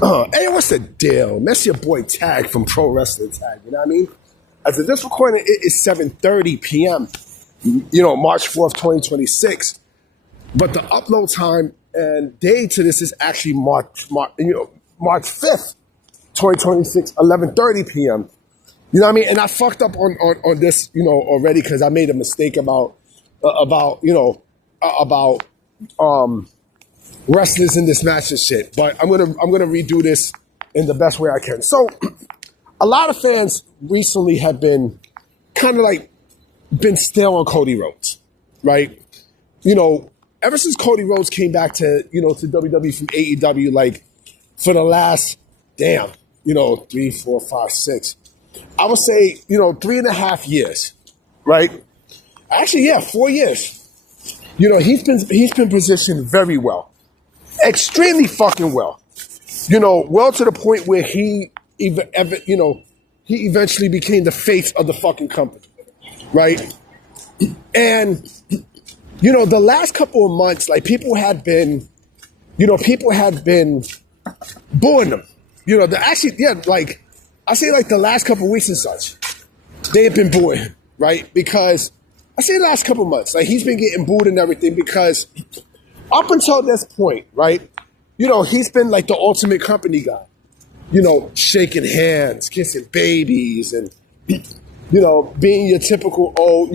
Hey, what's the deal? That's your boy Tag from Pro Wrestling Tag. You know what I mean? As of this recording, it is 7:30 p.m. March 4th, 2026. But the upload time and day to this is actually March 5th, 2026, 11:30 p.m. You know what I mean? And I fucked up on this, already because I made a mistake about wrestlers in this match and shit. But I'm gonna redo this in the best way I can. So a lot of fans recently have been kind of like been stale on Cody Rhodes, right? Ever since Cody Rhodes came back to WWE from AEW, like for the last 3, 4, 5, 6, I would say 3.5 years, right? Actually, 4 years. He's been positioned very well. Extremely fucking well. Well to the point where he eventually became the face of the fucking company, right? And the last couple of months, like people had been booing him. I say like the last couple of weeks and such, they have been booing him, right? Because I say the last couple of months, like he's been getting booed and everything because up until this point, right? He's been like the ultimate company guy. Shaking hands, kissing babies, and being your typical old,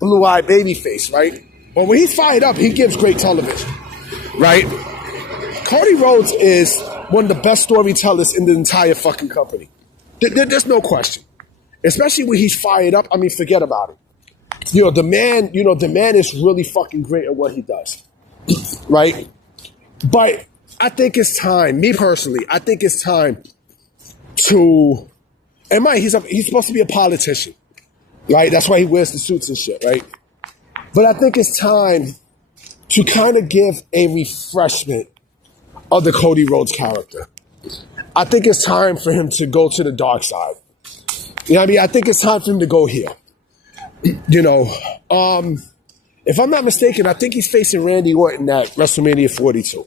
blue-eyed baby face, right? But when he's fired up, he gives great television, right? Cody Rhodes is one of the best storytellers in the entire fucking company. There's no question. Especially when he's fired up, I mean, forget about it. The man is really fucking great at what he does, right? But I think it's time, me personally, I think it's time to, and mind, he's supposed to be a politician, right? That's why he wears the suits and shit, right? But I think it's time to kind of give a refreshment of the Cody Rhodes character. I think it's time for him to go to the dark side. You know what I mean? I think it's time for him to go here. If I'm not mistaken, I think he's facing Randy Orton at WrestleMania 42,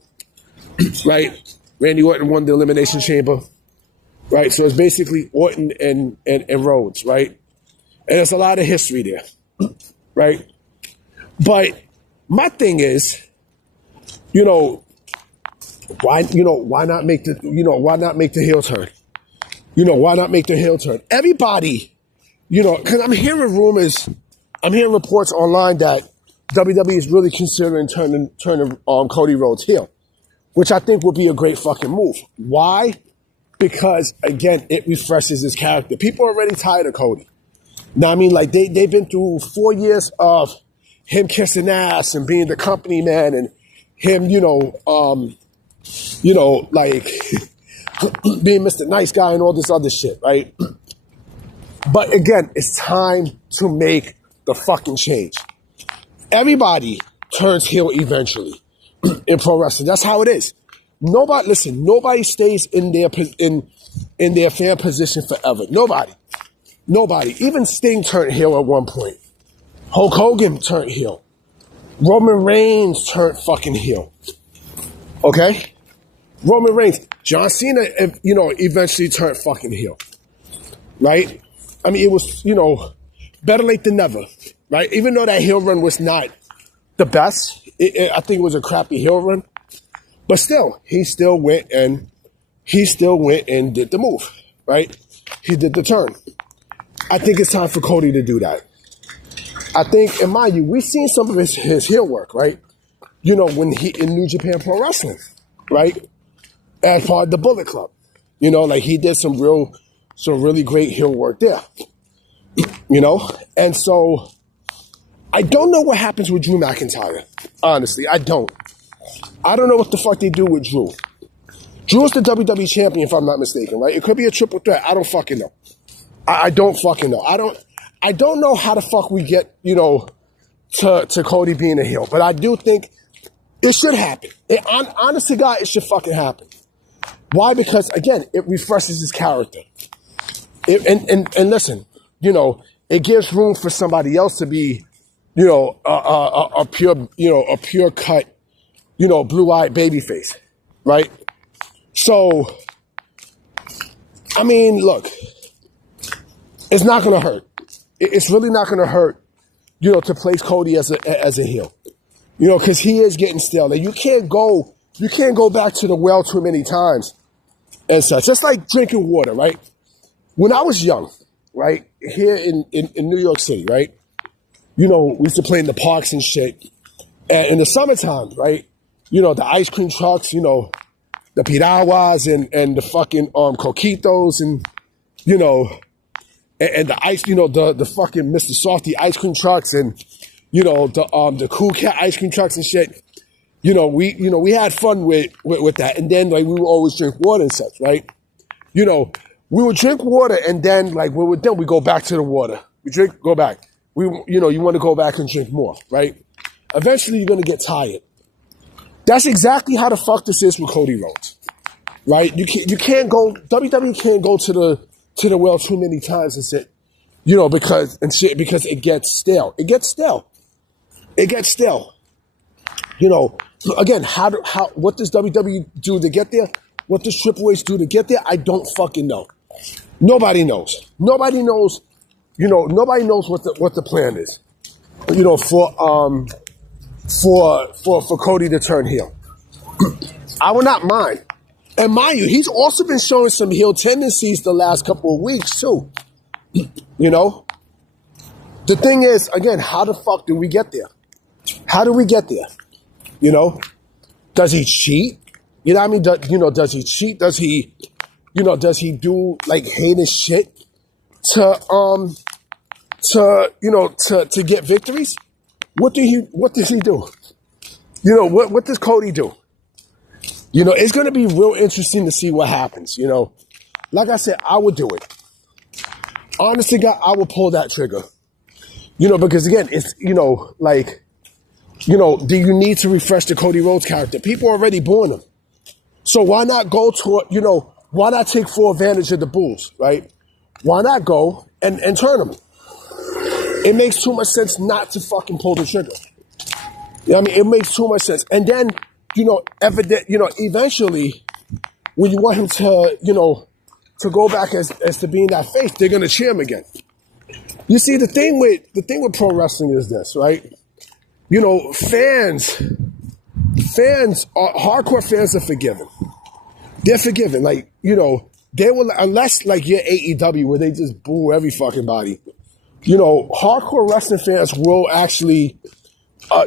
right? Randy Orton won the Elimination Chamber, right? So it's basically Orton and Rhodes, right? And there's a lot of history there, right? But my thing is, why not make the heel turn? Why not make the heel turn? Everybody, because I'm hearing reports online that WWE is really considering turning Cody Rhodes heel, which I think would be a great fucking move. Why? Because again, it refreshes his character. People are already tired of Cody. Now, I mean, like they've been through 4 years of him kissing ass and being the company man, and him, like being Mr. Nice Guy and all this other shit, right? But again, it's time to make the fucking change. Everybody turns heel eventually in pro wrestling. That's how it is. Nobody stays in their fan position forever. Nobody. Even Sting turned heel at one point. Hulk Hogan turned heel. Roman Reigns turned fucking heel. Okay? Roman Reigns. John Cena, eventually turned fucking heel. Right? I mean, it was, better late than never. Right? Even though that heel run was not the best, I think it was a crappy heel run. But still, he still went and did the move. Right? He did the turn. I think it's time for Cody to do that. I think, and mind you, we've seen some of his heel work, right? When he in New Japan Pro Wrestling, right? As part of the Bullet Club. Like he did some really great heel work there. And so I don't know what happens with Drew McIntyre. Honestly, I don't. I don't know what the fuck they do with Drew. Drew is the WWE champion, if I'm not mistaken, right? It could be a triple threat. I don't fucking know. I don't fucking know. I don't know how the fuck we get, to Cody being a heel. But I do think it should happen. Honest to God, it should fucking happen. Why? Because, again, it refreshes his character. And listen, it gives room for somebody else to be, a pure cut, blue-eyed babyface, right? So, I mean, look, it's not going to hurt. It's really not going to hurt, to place Cody as a heel, because he is getting stale. Now, you can't go back to the well too many times and such. Just like drinking water, right? When I was young, right, here in New York City, right, we used to play in the parks and shit. And in the summertime, right, the ice cream trucks, the piraguas and the fucking coquitos and, and the ice, the fucking Mr. Softy ice cream trucks and, the Cool Cat ice cream trucks and shit. We had fun with that. And then, like, we would always drink water and such, right? We would drink water and then, like, when we're done, we go back to the water. We drink, go back. You want to go back and drink more, right? Eventually, you're going to get tired. That's exactly how the fuck this is with Cody Rhodes, right? You can't go, WWE can't go to the well too many times and sit, because it gets stale. It gets stale. Again, what does WWE do to get there? What does Triple H do to get there? I don't fucking know. Nobody knows. Nobody knows what the plan is, for Cody to turn heel. I would not mind. And mind you, he's also been showing some heel tendencies the last couple of weeks too. The thing is, again, how the fuck do we get there? How do we get there? Does he cheat? You know what I mean? Does he cheat? Does he do like heinous shit to get victories? What does he do? What does Cody do? It's going to be real interesting to see what happens. Like I said, I would do it. Honestly, God, I would pull that trigger. Because again, it's, do you need to refresh the Cody Rhodes character? People already booing him. So why not go to, why not take full advantage of the bulls, right? Why not go and turn them? It makes too much sense not to fucking pull the trigger. It makes too much sense. And then, eventually, when you want him to, to go back as to being that face, they're gonna cheer him again. You see, the thing with pro wrestling is this, right? Hardcore fans are forgiven. They're forgiven. Like, they will, unless like you're AEW where they just boo every fucking body. Hardcore wrestling fans will actually,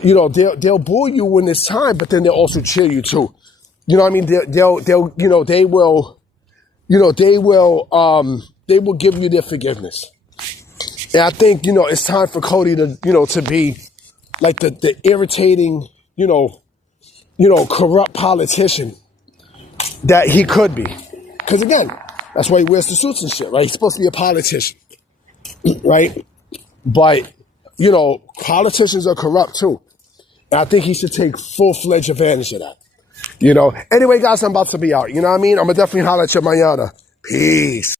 they'll boo you when it's time, but then they'll also cheer you too. You know what I mean? They will give you their forgiveness. And I think, it's time for Cody to, to be like the irritating, corrupt politician that he could be. Because again, that's why he wears the suits and shit, right? He's supposed to be a politician, right? But, politicians are corrupt too. And I think he should take full-fledged advantage of that. Anyway, guys, I'm about to be out. You know what I mean? I'm going to definitely holler at you mañana. Peace.